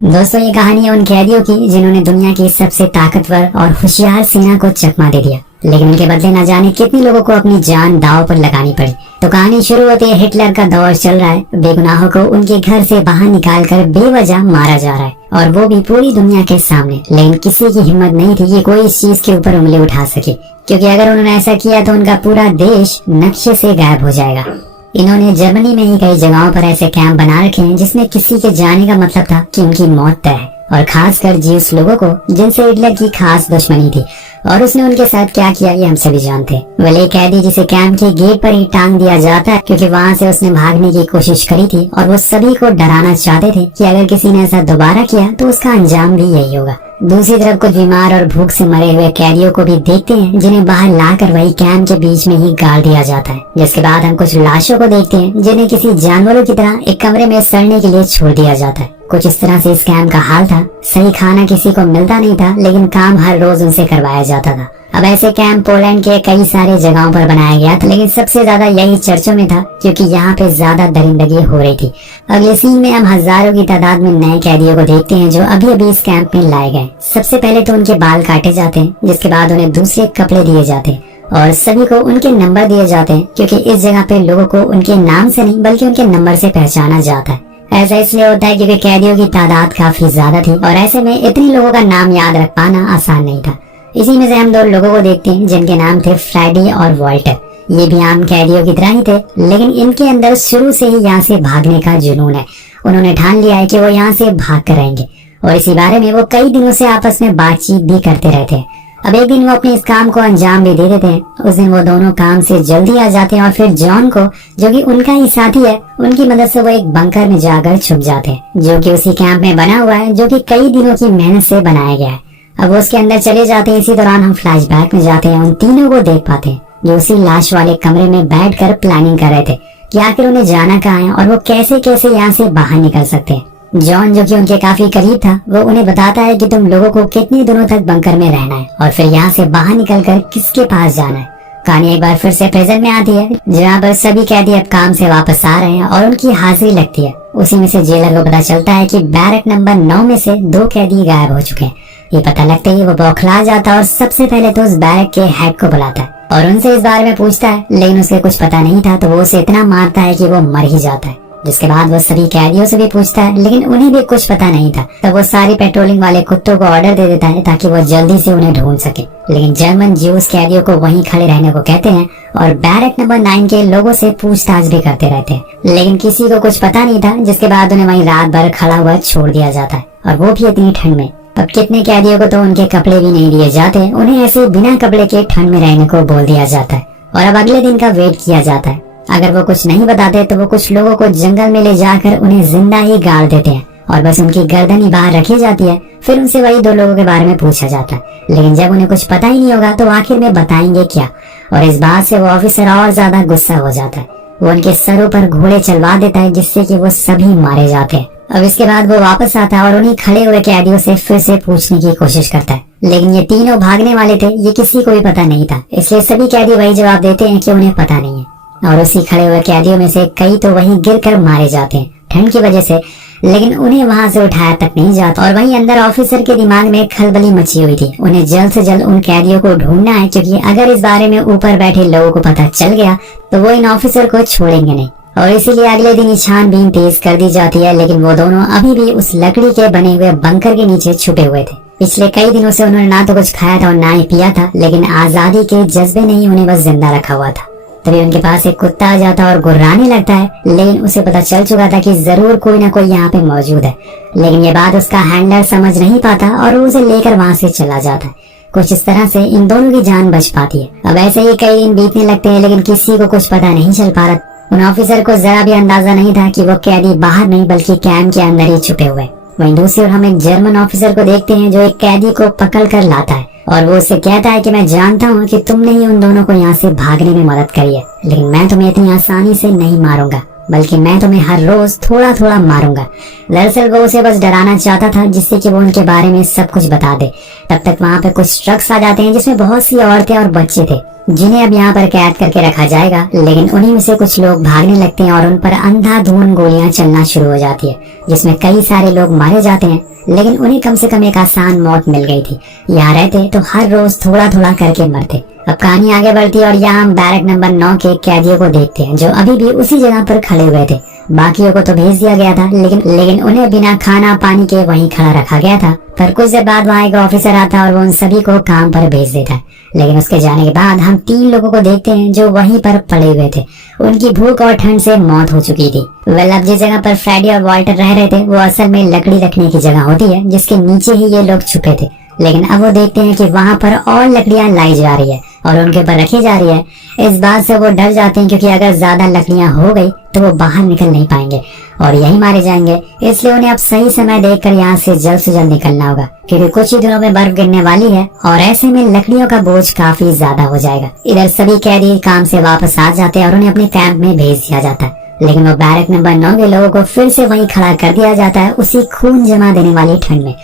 दोस्तों, ये कहानी है उन कैदियों की जिन्होंने दुनिया की सबसे ताकतवर और होशियार सेना को चकमा दे दिया, लेकिन उनके बदले न जाने कितने लोगों को अपनी जान दांव पर लगानी पड़ी। तो कहानी शुरू होती है, हिटलर का दौर चल रहा है। बेगुनाहों को उनके घर से बाहर निकालकर बेवजह मारा जा रहा है, और वो भी पूरी दुनिया के सामने। लेकिन किसी की हिम्मत नहीं थी कि कोई इस चीज के ऊपर उंगली उठा सके, क्योंकि अगर उन्होंने ऐसा किया तो उनका पूरा देश नक्शे से गायब हो जाएगा। इन्होंने जर्मनी में ही कई जगहों पर ऐसे कैंप बना रखे हैं जिसमें किसी के जाने का मतलब था कि उनकी मौत तय है, और खासकर जीउस लोगों को जिनसे हिटलर की खास दुश्मनी थी। और उसने उनके साथ क्या किया ये हम सभी जानते हैं। वह एक कैदी जिसे कैंप के गेट पर ही टांग दिया जाता है, क्योंकि वहाँ से उसने भागने की कोशिश करी थी, और वो सभी को डराना चाहते थे कि अगर किसी ने ऐसा दोबारा किया तो उसका अंजाम भी यही होगा। दूसरी तरफ कुछ बीमार और भूख से मरे हुए कैदियों को भी देखते हैं, जिन्हें बाहर लाकर वही कैंप के बीच में ही गाड़ दिया जाता है। जिसके बाद हम कुछ लाशों को देखते हैं जिन्हें किसी जानवरों की तरह एक कमरे में सड़ने के लिए छोड़ दिया जाता है। कुछ इस तरह से इस कैंप का हाल था। सही खाना किसी को मिलता नहीं था, लेकिन काम हर रोज उनसे करवाया जाता था। अब ऐसे कैंप पोलैंड के कई सारे जगहों पर बनाया गया था, लेकिन सबसे ज्यादा यही चर्चों में था, क्योंकि यहाँ पे ज्यादा दरिंदगी हो रही थी। अगले सीन में हम हजारों की तादाद में नए कैदियों को देखते हैं जो अभी अभी इस कैंप में लाए गए। सबसे पहले तो उनके बाल काटे जाते हैं, जिसके बाद उन्हें दूसरे कपड़े दिए जाते हैं, और सभी को उनके नंबर दिए जाते हैं, क्योंकि इस जगह पे लोगों को उनके नाम से नहीं बल्कि उनके नंबर से पहचाना जाता है। ऐसा इसलिए होता है क्योंकि कैदियों की तादाद काफी ज्यादा थी, और ऐसे में इतने लोगों का नाम याद रख पाना आसान नहीं था। इसी में से हम दो लोगों को देखते हैं जिनके नाम थे फ्राइडे और वॉल्टर। ये भी आम कैदियों की तरह ही थे, लेकिन इनके अंदर शुरू से ही यहाँ से भागने का जुनून है। उन्होंने ठान लिया है कि वो यहाँ से भाग कर रहेंगे, और इसी बारे में वो कई दिनों से आपस में बातचीत भी करते रहते हैं। अब एक दिन वो अपने इस काम को अंजाम भी दे देते हैं। उस दिन वो दोनों काम से जल्दी आ जाते हैं, और फिर जॉन को, जो कि उनका ही साथी है, उनकी मदद से वो एक बंकर में जाकर छुप जाते हैं, जो कि उसी कैंप में बना हुआ है, जो कि कई दिनों की मेहनत से बनाया गया है। अब वो उसके अंदर चले जाते हैं। इसी दौरान हम फ्लैशबैक में जाते हैं, उन तीनों को देख पाते हैं जो उसी लाश वाले कमरे में बैठकर प्लानिंग कर रहे थे कि आखिर उन्हें जाना कहाँ है और वो कैसे कैसे यहाँ से बाहर निकल सकते हैं। जॉन, जो कि उनके काफी करीब था, वो उन्हें बताता है कि तुम लोगों को कितने दिनों तक बंकर में रहना है और फिर यहाँ से बाहर निकलकर किसके पास जाना है। कहानी एक बार फिर से प्रेजेंट में आती है, जहाँ पर सभी कैदी अब काम से वापस आ रहे हैं और उनकी हाजिरी लगती है। उसी में से जेलर को पता चलता है कि बैरक नंबर 9 में से 2 कैदी गायब हो चुके हैं। ये पता लगते ही वो बौखला जाता है और सबसे पहले तो उस बैरक के हेड को बुलाता है और उनसे इस बारे में पूछता है, लेकिन उसे कुछ पता नहीं था, तो वो उसे इतना मारता है कि वो मर ही जाता है। जिसके बाद वो सभी कैदियों से भी पूछता है, लेकिन उन्हें भी कुछ पता नहीं था। तब वो सारी पेट्रोलिंग वाले कुत्तों को ऑर्डर दे देता है ताकि वो जल्दी से उन्हें ढूंढ सके। लेकिन जर्मन ज्यूस कैदियों को वहीं खड़े रहने को कहते हैं और बैरक नंबर 9 के लोगों से पूछताछ भी करते रहते हैं, लेकिन किसी को कुछ पता नहीं था। जिसके बाद उन्हें वहीं रात भर खड़ा हुआ छोड़ दिया जाता है, और वो भी इतनी ठंड में। अब कितने कैदियों को तो उनके कपड़े भी नहीं दिए जाते, उन्हें ऐसे बिना कपड़े के ठंड में रहने को बोल दिया जाता है, और अब अगले दिन का वेट किया जाता है। अगर वो कुछ नहीं बताते तो वो कुछ लोगों को जंगल में ले जाकर उन्हें जिंदा ही गाड़ देते हैं, और बस उनकी गर्दन ही बाहर रखी जाती है। फिर उनसे वही 2 लोगों के बारे में पूछा जाता है, लेकिन जब उन्हें कुछ पता ही नहीं होगा तो आखिर में बताएंगे क्या। और इस बात से वो ऑफिसर और ज्यादा गुस्सा हो जाता है। वो उनके सरों पर घोड़े चलवा देता है, जिससे कि वो सभी मारे जाते हैं। अब इसके बाद वो वापस आता है और उन्हीं खड़े हुए कैदियों से फिर से पूछने की कोशिश करता है, लेकिन ये तीनों भागने वाले थे, ये किसी को भी पता नहीं था। इसलिए सभी कैदी वही जवाब देते हैं कि उन्हें पता नहीं है, और उसी खड़े हुए कैदियों में से कई तो वहीं गिरकर मारे जाते हैं ठंड की वजह से, लेकिन उन्हें वहां से उठाया तक नहीं जाता। और वहीं अंदर ऑफिसर के दिमाग में खलबली मची हुई थी। उन्हें जल्द से जल्द उन कैदियों को ढूंढना है, क्योंकि अगर इस बारे में ऊपर बैठे लोगों को पता चल गया तो वो इन ऑफिसर को छोड़ेंगे नहीं। और इसीलिए अगले दिन छानबीन तेज कर दी जाती है, लेकिन वो दोनों अभी भी उस लकड़ी के बने हुए बंकर के नीचे छुपे हुए थे। पिछले कई दिनों से उन्होंने ना तो कुछ खाया था और ना ही पिया था, लेकिन आजादी के जज्बे ने ही उन्हें बस जिंदा रखा हुआ था। तभी उनके पास एक कुत्ता आ जाता और गुर्राने लगता है, लेकिन उसे पता चल चुका था कि जरूर कोई ना कोई यहाँ पे मौजूद है। लेकिन ये बात उसका हैंडलर समझ नहीं पाता और वो उसे लेकर वहाँ से चला जाता है। कुछ इस तरह से इन दोनों की जान बच पाती है। अब ऐसे ही कई दिन बीतने लगते हैं, लेकिन किसी को कुछ पता नहीं चल पा रहा। उन ऑफिसर को जरा भी अंदाजा नहीं था कि वो कैदी बाहर नहीं बल्कि कैंप के अंदर ही छुपे हुए। वहीं दूसरी ओर हम एक जर्मन ऑफिसर को देखते हैं जो एक कैदी को पकड़ कर लाता है, और वो उससे कहता है कि मैं जानता हूँ कि तुमने ही उन दोनों को यहाँ से भागने में मदद करी है, लेकिन मैं तुम्हें इतनी आसानी से नहीं मारूंगा, बल्कि मैं तुम्हें हर रोज थोड़ा थोड़ा मारूंगा। दरअसल वो उसे बस डराना चाहता था, जिससे कि वो उनके बारे में सब कुछ बता दे। तब तक वहाँ पे कुछ ट्रक्स आ जाते हैं जिसमें बहुत सी औरतें और बच्चे थे, जिन्हें अब यहाँ पर कैद करके रखा जाएगा। लेकिन उन्हीं में से कुछ लोग भागने लगते हैं और उन पर अंधाधुंध गोलियां चलना शुरू हो जाती है, जिसमें कई सारे लोग मारे जाते हैं। लेकिन उन्हें कम से कम एक आसान मौत मिल गई थी। यहाँ रहते तो हर रोज थोड़ा थोड़ा करके मरते। अब कहानी आगे बढ़ती है और यहाँ हम बैरक नंबर 9 के कैदियों को देखते हैं, जो अभी भी उसी जगह पर खड़े हुए थे। बाकियों को तो भेज दिया गया था, लेकिन उन्हें बिना खाना पानी के वहीं खड़ा रखा गया था। पर कुछ देर बाद वहाँ एक ऑफिसर आता है और वो उन सभी को काम पर भेज देता है। लेकिन उसके जाने के बाद हम 3 लोगों को देखते हैं जो वहीं पर पड़े हुए थे। उनकी भूख और ठंड से मौत हो चुकी थी। वेल, अब जिस जगह पर फ्रेडी और वॉल्टर रह रहे थे वो असल में लकड़ी रखने की जगह होती है, जिसके नीचे ही ये लोग छुपे थे। लेकिन अब वो देखते हैं कि वहाँ पर और लकड़ियां लाई जा रही है और उनके ऊपर रखी जा रही है। इस बात से वो डर जाते हैं, क्योंकि अगर ज्यादा लकड़ियां हो गई तो वो बाहर निकल नहीं पाएंगे और यही मारे जाएंगे। इसलिए उन्हें अब सही समय देखकर यहाँ से जल्द निकलना होगा, क्योंकि कुछ ही दिनों में बर्फ गिरने वाली है और ऐसे में लकड़ियों का बोझ काफी ज्यादा हो जाएगा। इधर सभी कैदी काम से वापस आ जाते हैं और उन्हें अपने कैंप में भेज दिया जाता है। लेकिन वो बैरक नंबर 9 के लोगों को फिर से वहीं खड़ा कर दिया जाता है, उसी खून जमा देने वाली ठंड में।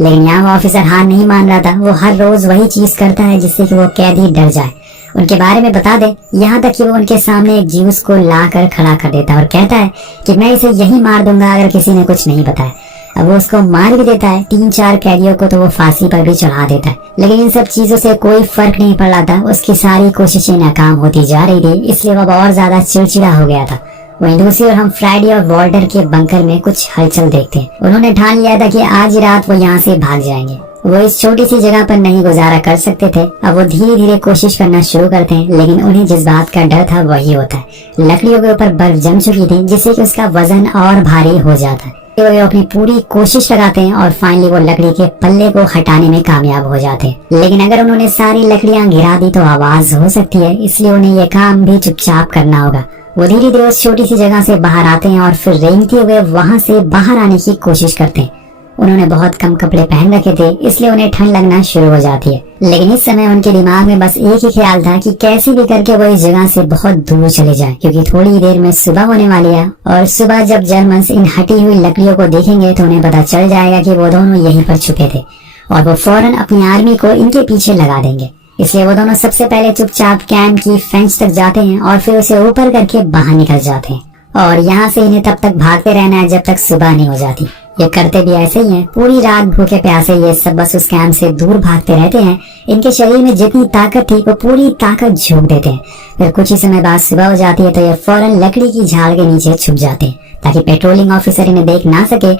लेकिन यहाँ वो ऑफिसर हार नहीं मान रहा था। वो हर रोज वही चीज करता है जिससे कि वो कैदी डर जाए, उनके बारे में बता दे। यहाँ तक कि वो उनके सामने एक ज्यूस को ला कर खड़ा कर देता है और कहता है कि मैं इसे यही मार दूंगा अगर किसी ने कुछ नहीं बताया। अब वो उसको मार भी देता है। 3-4 कैदियों को तो वो फांसी पर भी चढ़ा देता है। लेकिन इन सब चीजों से कोई फर्क नहीं पड़ रहा था। उसकी सारी कोशिशें नाकाम होती जा रही थी, इसलिए वो और ज्यादा चिड़चिड़ा हो गया था। वहीं दूसरी ओर हम फ्राइडे और वॉल्टर के बंकर में कुछ हलचल देखते हैं। उन्होंने ठान लिया था कि आज ही रात वो यहाँ से भाग जाएंगे। वो इस छोटी सी जगह पर नहीं गुजारा कर सकते थे। अब वो धीरे धीरे कोशिश करना शुरू करते हैं, लेकिन उन्हें जिस बात का डर था वही होता है। लकड़ियों के ऊपर बर्फ जम चुकी थी, जिससे कि उसका वजन और भारी हो जाता है। वो अपनी पूरी कोशिश लगाते हैं और फाइनली वो लकड़ी के पल्ले को हटाने में कामयाब हो जाते हैं। लेकिन अगर उन्होंने सारी लकड़ियां गिरा दी तो आवाज हो सकती है, इसलिए उन्हें ये काम भी चुपचाप करना होगा। वो धीरे धीरे उस छोटी सी जगह से बाहर आते हैं और फिर रेंगते हुए वहां से बाहर आने की कोशिश करते हैं। उन्होंने बहुत कम कपड़े पहन रखे थे, इसलिए उन्हें ठंड लगना शुरू हो जाती है। लेकिन इस समय उनके दिमाग में बस एक ही ख्याल था कि कैसे भी करके वो इस जगह से बहुत दूर चले जाएं, क्योंकि थोड़ी देर में सुबह होने वाली है। और सुबह जब जर्मन्स इन हटी हुई लकड़ियों को देखेंगे तो उन्हें पता चल जाएगा कि वो दोनों यहीं पर छुपे थे और वो फौरन अपनी आर्मी को इनके पीछे लगा देंगे। इसलिए वो दोनों सबसे पहले चुपचाप कैंप की फेंस तक जाते हैं और फिर उसे ऊपर करके बाहर निकल जाते हैं। और यहाँ से इन्हें तब तक भागते रहना है जब तक सुबह नहीं हो जाती। ये करते भी ऐसे ही हैं। पूरी रात भूखे प्यासे ये सब बस उस कैंप से दूर भागते रहते हैं। इनके शरीर में जितनी ताकत थी वो पूरी ताकत झोंक देते हैं। फिर कुछ ही समय बाद सुबह हो जाती है तो ये फौरन लकड़ी की झाड़ के नीचे छुप जाते हैं, ताकि पेट्रोलिंग ऑफिसर इन्हें देख ना सके,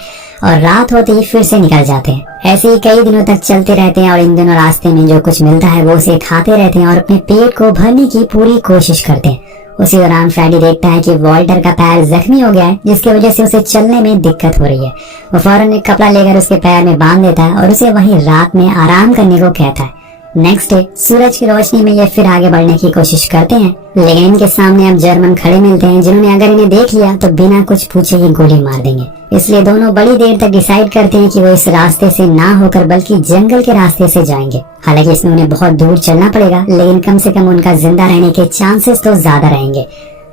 और रात होते ही फिर से निकल जाते हैं। ऐसे ही कई दिनों तक चलते रहते हैं और इन दिनों रास्ते में जो कुछ मिलता है वो उसे खाते रहते हैं और अपने पेट को भरने की पूरी कोशिश करते हैं। उसी दौरान फ्रेडी देखता है कि वॉल्टर का पैर जख्मी हो गया है, जिसकी वजह से उसे चलने में दिक्कत हो रही है। वो फौरन एक कपड़ा लेकर उसके पैर में बांध देता है और उसे वहीं रात में आराम करने को कहता है। नेक्स्ट डे सूरज की रोशनी में ये फिर आगे बढ़ने की कोशिश करते हैं, लेकिन इनके सामने अब जर्मन खड़े मिलते हैं, जिन्होंने अगर इन्हें देख लिया तो बिना कुछ पूछे ही गोली मार देंगे। इसलिए दोनों बड़ी देर तक डिसाइड करते हैं कि वो इस रास्ते से ना होकर बल्कि जंगल के रास्ते से जाएंगे। हालांकि इसमें उन्हें बहुत दूर चलना पड़ेगा, लेकिन कम से कम उनका जिंदा रहने के चांसेस तो ज्यादा रहेंगे।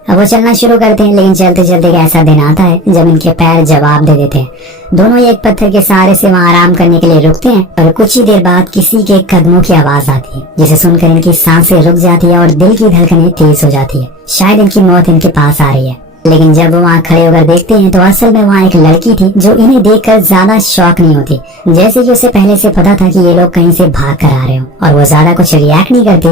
अब वो चलना शुरू करते हैं, लेकिन चलते चलते एक ऐसा दिन आता है जब इनके पैर जवाब दे देते हैं। दोनों एक पत्थर के सहारे से वहाँ आराम करने के लिए रुकते हैं और कुछ ही देर बाद किसी के कदमों की आवाज आती है, जिसे सुनकर इनकी सांसें रुक जाती है और दिल की धड़कनें तेज हो जाती है। शायद इनकी मौत इनके पास आ रही है। लेकिन जब वो वहाँ खड़े होकर देखते हैं तो असल में वहाँ एक लड़की थी जो इन्हें देखकर ज्यादा शॉक नहीं होती, जैसे कि उसे पहले से पता था कि ये लोग कहीं से भाग कर आ रहे हो, और वो ज्यादा कुछ रिएक्ट नहीं करती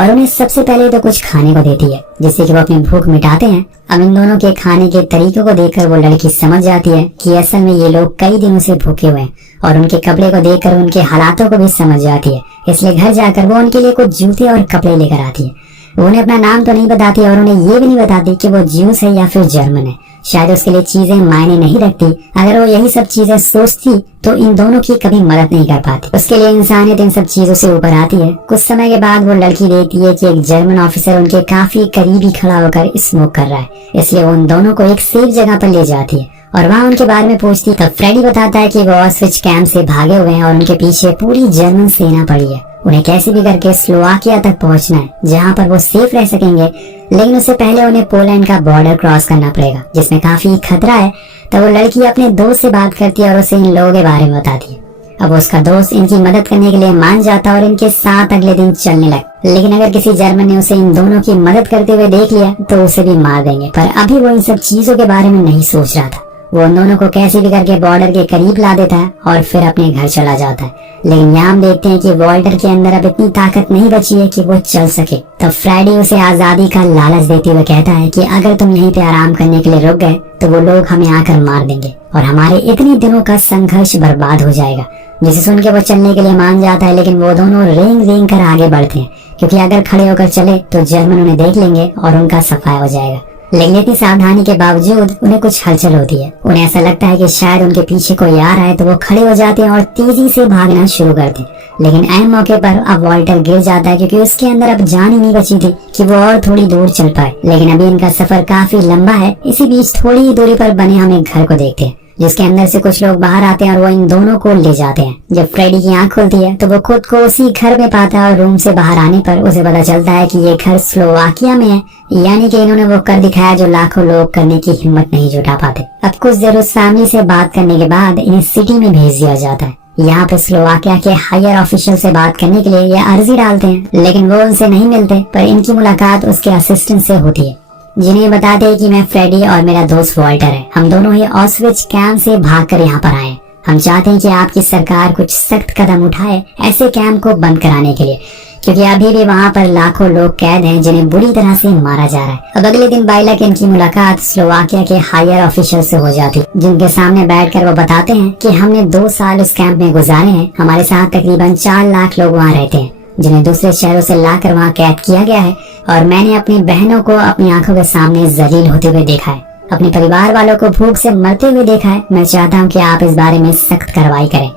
और उन्हें सबसे पहले तो कुछ खाने को देती है, जिससे कि वो अपनी भूख मिटाते हैं। अब इन दोनों के खाने के तरीकों को देखकर वो लड़की समझ जाती है कि असल में ये लोग कई दिनों से भूखे हुए हैं, और उनके कपड़े को देखकर उनके हालातों को भी समझ जाती है। इसलिए घर जाकर वो उनके लिए कुछ जूते और कपड़े लेकर आती है। वो उन्हें अपना नाम तो नहीं बताती और उन्हें ये भी नहीं बताती कि वो ज्यूस है या फिर जर्मन है। शायद उसके लिए चीजें मायने नहीं रखती। अगर वो यही सब चीजें सोचती तो इन दोनों की कभी मदद नहीं कर पाती। उसके लिए इंसानियत इन सब चीजों से ऊपर आती है। कुछ समय के बाद वो लड़की देखती है कि एक जर्मन ऑफिसर उनके काफी करीब ही खड़ा होकर स्मोक कर रहा है, इसलिए वो उन दोनों को एक सेफ जगह पर ले जाती है और वहाँ उनके बारे में पूछती। तब फ्रेडी बताता है कि वो ऑस्विच कैंप से भागे हुए हैं और उनके पीछे पूरी जर्मन सेना पड़ी है। उन्हें कैसे भी करके स्लोवाकिया तक पहुंचना है, जहां पर वो सेफ रह सकेंगे, लेकिन उससे पहले उन्हें पोलैंड का बॉर्डर क्रॉस करना पड़ेगा, जिसमें काफी खतरा है। तब वो लड़की अपने दोस्त से बात करती है और उसे इन लोगों के बारे में बताती है। अब उसका दोस्त इनकी मदद करने के लिए मान जाता और इनके साथ अगले दिन चलने लगा। लेकिन अगर किसी जर्मन ने उसे इन दोनों की मदद करते हुए देख लिया तो उसे भी मार देंगे। पर अभी वो इन सब चीजों के बारे में नहीं सोच रहा था। वो उन दोनों को कैसे भी करके बॉर्डर के करीब ला देता है और फिर अपने घर चला जाता है। लेकिन यहाँ हम देखते हैं कि वॉल्टर के अंदर अब इतनी ताकत नहीं बची है कि वो चल सके। तब फ्रेडी उसे आजादी का लालच देते हुए कहता है कि अगर तुम यहीं पे आराम करने के लिए रुक गए तो वो लोग हमें आकर मार देंगे और हमारे इतने दिनों का संघर्ष बर्बाद हो जाएगा। जिसे सुन के वो चलने के लिए मान जाता है, लेकिन वो दोनों रेंग रेंग कर आगे बढ़ते हैं क्योंकि अगर खड़े होकर चले तो जर्मन उन्हें देख लेंगे और उनका सफाया हो जाएगा। लेकिन इतनी सावधानी के बावजूद उन्हें कुछ हलचल होती है। उन्हें ऐसा लगता है कि शायद उनके पीछे कोई आ रहा है, तो वो खड़े हो जाते हैं और तेजी से भागना शुरू करते हैं। लेकिन अहम मौके पर अब वॉल्टर गिर जाता है क्योंकि उसके अंदर अब जान ही नहीं बची थी कि वो और थोड़ी दूर चल पाए। लेकिन अभी इनका सफर काफी लंबा है। इसी बीच थोड़ी ही दूरी पर बने हम एक घर को देखते हैं जिसके अंदर से कुछ लोग बाहर आते हैं और वो इन दोनों को ले जाते हैं। जब फ्रेडी की आंख खुलती है तो वो खुद को उसी घर में पाता है और रूम से बाहर आने पर उसे पता चलता है कि ये घर स्लोवाकिया में है, यानी कि इन्होंने वो कर दिखाया जो लाखों लोग करने की हिम्मत नहीं जुटा पाते। अब कुछ देर उस फैमिली से बात करने के बाद इन्हें सिटी में भेज दिया जाता है। यहाँ पे स्लोवाकिया के हायर ऑफिशियल से बात करने के लिए ये अर्जी डालते हैं, लेकिन वो उनसे नहीं मिलते। पर इनकी मुलाकात उसके असिस्टेंट से होती है जिन्हें बताते हैं कि मैं फ्रेडी और मेरा दोस्त वॉल्टर है, हम दोनों ही ऑस्विच कैंप से भागकर यहाँ पर आए। हम चाहते हैं कि आपकी सरकार कुछ सख्त कदम उठाए ऐसे कैंप को बंद कराने के लिए, क्योंकि अभी भी वहाँ पर लाखों लोग कैद हैं जिन्हें बुरी तरह से मारा जा रहा है। अब अगले दिन बाइलक इनकी मुलाकात स्लोवाकिया के हायर ऑफिशियल से हो जाती, जिनके सामने बैठकर वो बताते हैं कि हमने 2 साल उस कैंप में गुजारे हैं। हमारे साथ तकरीबन 4 लाख लोग वहाँ रहते हैं जिन्हें दूसरे शहरों से लाकर वहाँ कैद किया गया है, और मैंने अपनी बहनों को अपनी आंखों के सामने जलील होते हुए देखा है, अपने परिवार वालों को भूख से मरते हुए देखा है। मैं चाहता हूँ कि आप इस बारे में सख्त कार्रवाई करें।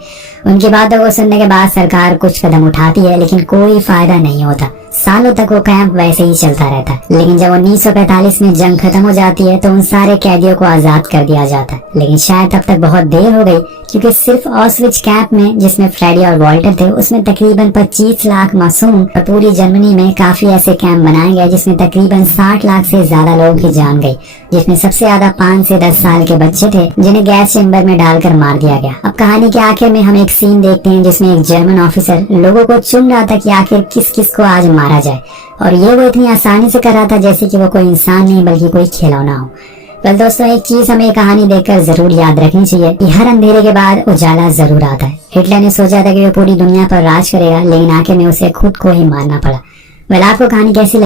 उनकी बातों को सुनने के बाद सरकार कुछ कदम उठाती है, लेकिन कोई फायदा नहीं होता। सालों तक वो कैंप वैसे ही चलता रहता है। लेकिन जब 1945 में जंग खत्म हो जाती है तो उन सारे कैदियों को आजाद कर दिया जाता है। लेकिन शायद तब तक बहुत देर हो गई, क्योंकि सिर्फ ऑस्विच कैंप में जिसमें फ्रेडी और वॉल्टर थे उसमें तकरीबन 25 लाख मासूम, और पूरी जर्मनी में काफी ऐसे कैंप बनाए गए जिसमें तकरीबन 60 लाख से ज्यादा लोगों की जान गई, जिसमें सबसे ज्यादा 5 से 10 साल के बच्चे थे जिन्हें गैस चेम्बर में डालकर मार दिया गया। अब कहानी के आखिर में हम एक सीन देखते हैं जिसमें एक जर्मन ऑफिसर लोगों को चुन रहा था कि आखिर किस किस को आज मारा जाए, और ये वो इतनी आसानी से कर रहा था जैसे कि वो कोई इंसान नहीं बल्कि कोई खिलौना हो। वेल दोस्तों, एक चीज हमें कहानी देखकर जरूर याद रखनी चाहिए कि हर अंधेरे के बाद उजाला जरूर आता है। हिटलर ने सोचा था कि वो पूरी दुनिया पर राज करेगा, लेकिन आखिर में उसे खुद को ही मारना पड़ा। वेल आपको कहानी कैसी